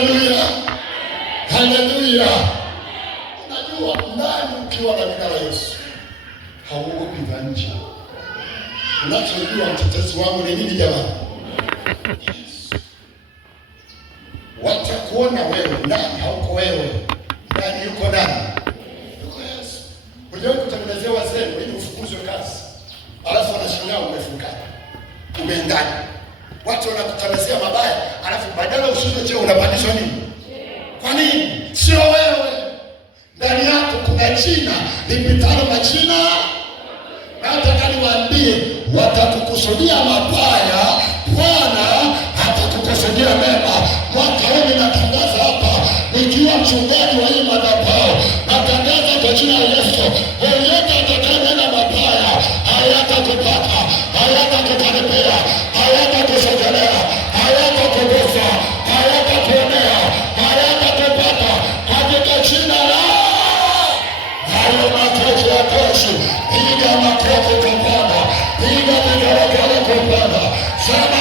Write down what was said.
Haleluya, haleluya. Unajua ndani ukiwa na jina la Yesu hauogopi vya nje. Unachojua mtetezi wangu ni nini jamani? Yes. Watakuona wewe ndani, hauko wewe ndani, yuko ndani, yuko Yesu. Unajua kutengenezea wazee ili ufukuzwe kazi, alafu wanashangaa umefukana, umeendana. Watu wanakutangasia mabaya, alafu badala ushinde cheo unapandishwa nini? Kwa nini? Sio wewe. Ndani yako kuna jina lipitalo majina. Nataka niwaambie, watakukusudia mabaya, Bwana atakukusudia mema. Mwaka huu ninatangaza hapa, nikiwa mchungaji wa hii madhabahu, natangaza kwa jina la Yesu, yeyote atakayenena mabaya hayatakupata, hayatakukaribia, hayatakusogelea, hayatakugusa, hayatakuonea, hayatakupata katika jina la hayo. Makofi ya Yesu. Piga makofi kwa Bwana, piga vigelegele kwa Bwana. Sema